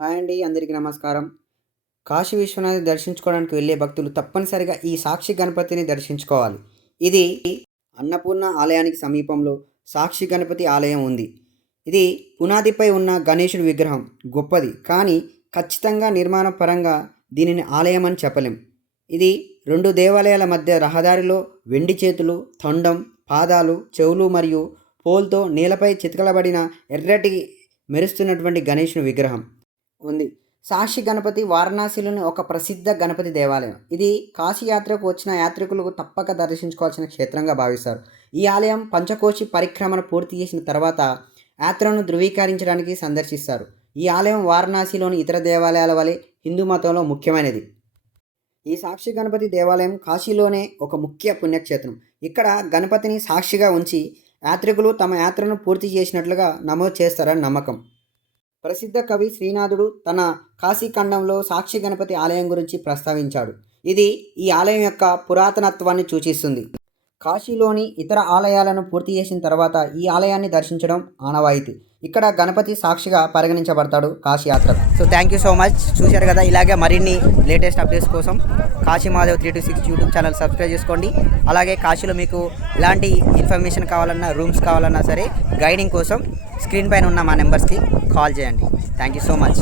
Hi అండి. అందరికీ నమస్కారం. కాశీ విశ్వనాథ్‌ని దర్శించుకోవడానికి వెళ్ళే భక్తులు తప్పనిసరిగా ఈ సాక్షి గణపతిని దర్శించుకోవాలి. ఇది అన్నపూర్ణ ఆలయానికి సమీపంలో సాక్షి గణపతి ఆలయం ఉంది. ఇది పునాదిపై ఉన్న గణేశుడి విగ్రహం గొప్పది. కానీ ఖచ్చితంగా నిర్మాణ పరంగా దీనిని ఆలయం అని చెప్పలేం. ఇది 2 దేవాలయాల మధ్య రహదారిలో వెండి చేతులు, తొండం, పాదాలు, చెవులు మరియు పోల్తో నేలపై చితకలబడిన ఎర్రటి మెరుస్తున్నటువంటి గణేశుని విగ్రహం ఉంది. సాక్షి గణపతి వారణాసిలోని ఒక ప్రసిద్ధ గణపతి దేవాలయం. ఇది కాశీ యాత్రకు వచ్చిన యాత్రికులకు తప్పక దర్శించుకోవాల్సిన క్షేత్రంగా భావిస్తారు. ఈ ఆలయం పంచకోశి పరిక్రమణ పూర్తి చేసిన తర్వాత యాత్రను ధృవీకరించడానికి సందర్శిస్తారు. ఈ ఆలయం వారణాసిలోని ఇతర దేవాలయాల వలె హిందూ మతంలో ముఖ్యమైనది. ఈ సాక్షి గణపతి దేవాలయం కాశీలోనే ఒక ముఖ్య పుణ్యక్షేత్రం. ఇక్కడ గణపతిని సాక్షిగా ఉంచి యాత్రికులు తమ యాత్రను పూర్తి చేసినట్లుగా నమోదు చేస్తారని నమ్మకం. ప్రసిద్ధ కవి శ్రీనాథుడు తన కాశీఖండంలో సాక్షి గణపతి ఆలయం గురించి ప్రస్తావించాడు. ఇది ఈ ఆలయం యొక్క పురాతనత్వాన్ని సూచిస్తుంది. కాశీలోని ఇతర ఆలయాలను పూర్తి చేసిన తర్వాత ఈ ఆలయాన్ని దర్శించడం ఆనవాయితీ. ఇక్కడ గణపతి సాక్షిగా పరిగణించబడతాడు కాశీ యాత్ర. So thank you so much. చూశారు కదా, ఇలాగే మరిన్ని లేటెస్ట్ అప్డేట్స్ కోసం Kashi Mahadev 326 YouTube channel subscribe చేసుకోండి. అలాగే కాశీలో మీకు ఎలాంటి ఇన్ఫర్మేషన్ కావాలన్నా, రూమ్స్ కావాలన్నా సరే గైడింగ్ కోసం స్క్రీన్ పైన ఉన్న మా నెంబర్స్కి కాల్ చేయండి. Thank you so much.